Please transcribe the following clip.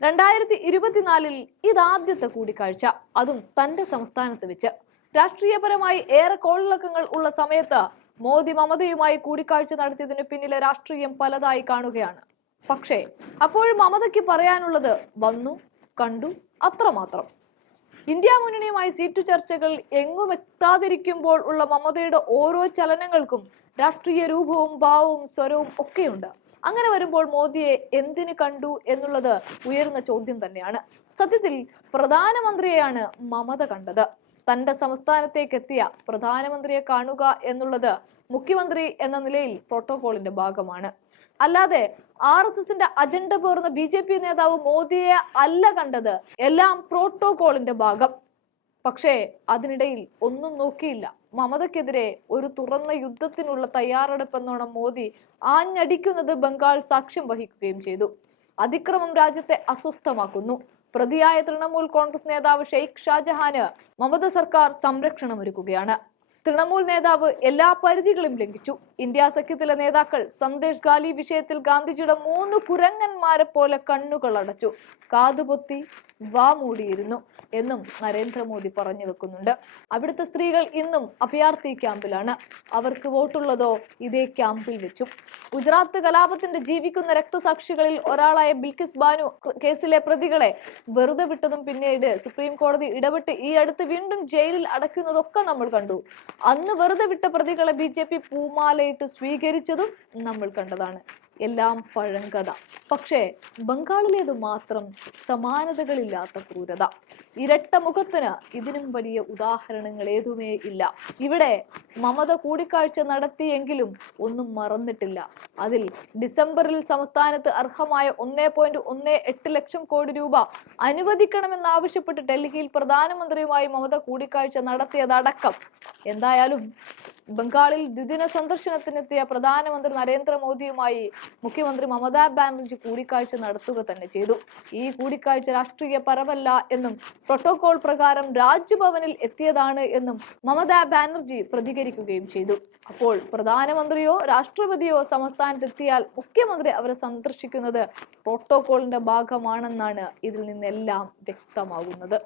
രണ്ടായിരത്തി ഇരുപത്തിനാലിൽ ഇതാദ്യത്തെ കൂടിക്കാഴ്ച. അതും തന്റെ സംസ്ഥാനത്ത് വെച്ച്. രാഷ്ട്രീയപരമായി ഏറെ കോളിളക്കങ്ങൾ ഉള്ള സമയത്ത് മോദി മമതയുമായി കൂടിക്കാഴ്ച നടത്തിയതിന് പിന്നിലെ രാഷ്ട്രീയം പലതായി കാണുകയാണ്. പക്ഷേ അപ്പോഴും മമതയ്ക്ക് പറയാനുള്ളത് വന്നു കണ്ടു അത്രമാത്രം ഇന്ത്യ മുന്നണിയുമായി സീറ്റു ചർച്ചകൾ എങ്ങും എത്താതിരിക്കുമ്പോൾ ഉള്ള മമതയുടെ ഓരോ ചലനങ്ങൾക്കും രാഷ്ട്രീയ രൂപവും ഭാവവും സ്വരവും ഒക്കെയുണ്ട്. അങ്ങനെ വരുമ്പോൾ മോദിയെ എന്തിനു കണ്ടു എന്നുള്ളത് ഉയർന്ന ചോദ്യം തന്നെയാണ്. സത്യത്തിൽ പ്രധാനമന്ത്രിയെയാണ് മമത കണ്ടത്. തന്റെ സംസ്ഥാനത്തേക്ക് എത്തിയ പ്രധാനമന്ത്രിയെ കാണുക എന്നുള്ളത് മുഖ്യമന്ത്രി എന്ന നിലയിൽ പ്രോട്ടോകോളിന്റെ ഭാഗമാണ്. അല്ലാതെ ആർ എസ് എസിന്റെ അജണ്ട പേർന്ന ബി ജെ പി നേതാവ് മോദിയെ അല്ല കണ്ടത് എല്ലാം പ്രോട്ടോകോളിന്റെ ഭാഗം. പക്ഷേ അതിനിടയിൽ ഒന്നും നോക്കിയില്ല. മമതയ്ക്കെതിരെ ഒരു തുറന്ന യുദ്ധത്തിനുള്ള തയ്യാറെടുപ്പെന്നോണം മോദി ആഞ്ഞടിക്കുന്നത് ബംഗാൾ സാക്ഷ്യം വഹിക്കുകയും ചെയ്തു. അതിക്രമം രാജ്യത്തെ അസ്വസ്ഥമാക്കുന്നു. പ്രതിയായ തൃണമൂൽ കോൺഗ്രസ് നേതാവ് ഷെയ്ഖ് ഷാജഹാന് മമത സർക്കാർ സംരക്ഷണം ഒരുക്കുകയാണ് തൃണമൂൽ നേതാവ് എല്ലാ പരിധികളും ലംഘിച്ചു. ഇന്ത്യ സഖ്യത്തിലെ നേതാക്കൾ സന്ദേശ് ഗാലി വിഷയത്തിൽ ഗാന്ധിജിയുടെ മൂന്ന് കുരങ്ങന്മാരെ പോലെ കണ്ണുകൾ അടച്ചു. കാതുപൊത്തി വാ മൂടിയിരുന്നു എന്നും നരേന്ദ്രമോദി പറഞ്ഞു വെക്കുന്നുണ്ട്. അവിടുത്തെ സ്ത്രീകൾ ഇന്നും അഭയാർത്ഥി ക്യാമ്പിലാണ്. അവർക്ക് വോട്ടുള്ളതോ ഇതേ ക്യാമ്പിൽ വെച്ചു. ഗുജറാത്ത് കലാപത്തിന്റെ ജീവിക്കുന്ന രക്തസാക്ഷികളിൽ ഒരാളായ ബിൽക്കിസ് ബാനു കേസിലെ പ്രതികളെ വെറുതെ വിട്ടതും പിന്നീട് സുപ്രീം കോടതി ഇടപെട്ട് ഈ അടുത്ത് വീണ്ടും ജയിലിൽ അടയ്ക്കുന്നതൊക്കെ നമ്മൾ കണ്ടു. അന്ന് വെറുതെ വിട്ട പ്രതികളെ ബി ജെ പി പൂമാലയിട്ട് സ്വീകരിച്ചതും നമ്മൾ കണ്ടതാണ്. എല്ലാം പഴങ്കഥ. പക്ഷേ ബംഗാളിലേത് മാത്രം സമാനതകളില്ലാത്ത ക്രൂരത. ഇരട്ട മുഖത്തിന് ഇതിനും വലിയ ഉദാഹരണങ്ങൾ ഏതുമേ ഇല്ല. ഇവിടെ മമത കൂടിക്കാഴ്ച നടത്തിയെങ്കിലും ഒന്നും മറന്നിട്ടില്ല. അതിൽ ഡിസംബറിൽ സംസ്ഥാനത്ത് അർഹമായ ഒന്നേ പോയിന്റ് ഒന്ന് എട്ട് ലക്ഷം കോടി രൂപ അനുവദിക്കണമെന്നാവശ്യപ്പെട്ട് ഡൽഹിയിൽ പ്രധാനമന്ത്രിയുമായി മമത കൂടിക്കാഴ്ച നടത്തിയതടക്കം. എന്തായാലും ബംഗാളിൽ ദ്വിദിന സന്ദർശനത്തിനെത്തിയ പ്രധാനമന്ത്രി നരേന്ദ്രമോദിയുമായി മുഖ്യമന്ത്രി മമതാ ബാനർജി കൂടിക്കാഴ്ച നടത്തുക തന്നെ ചെയ്തു. ഈ കൂടിക്കാഴ്ച രാഷ്ട്രീയ പരമല്ല എന്നും പ്രോട്ടോകോൾ പ്രകാരം രാജ്ഭവനിൽ എത്തിയതാണ് എന്നും മമതാ ബാനർജി പ്രതികരിക്കുകയും ചെയ്തു. അപ്പോൾ പ്രധാനമന്ത്രിയോ രാഷ്ട്രപതിയോ സംസ്ഥാനത്തെത്തിയാൽ മുഖ്യമന്ത്രി അവരെ സന്ദർശിക്കുന്നത് പ്രോട്ടോകോളിന്റെ ഭാഗമാണെന്നാണ് ഇതിൽ നിന്നെല്ലാം വ്യക്തമാകുന്നത്.